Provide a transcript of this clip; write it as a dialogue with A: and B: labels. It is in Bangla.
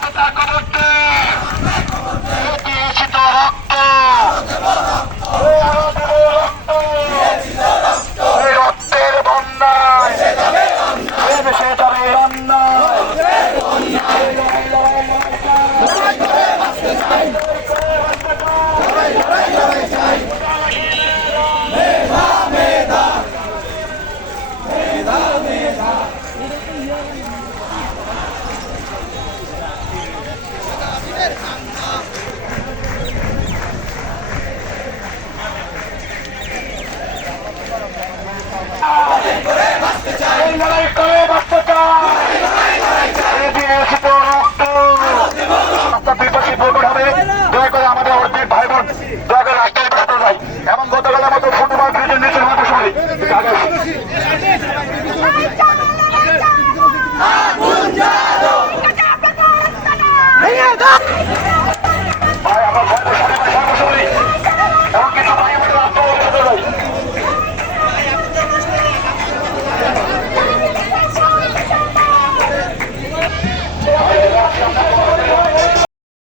A: পিতা কবরতে বিপক্ষে ভোট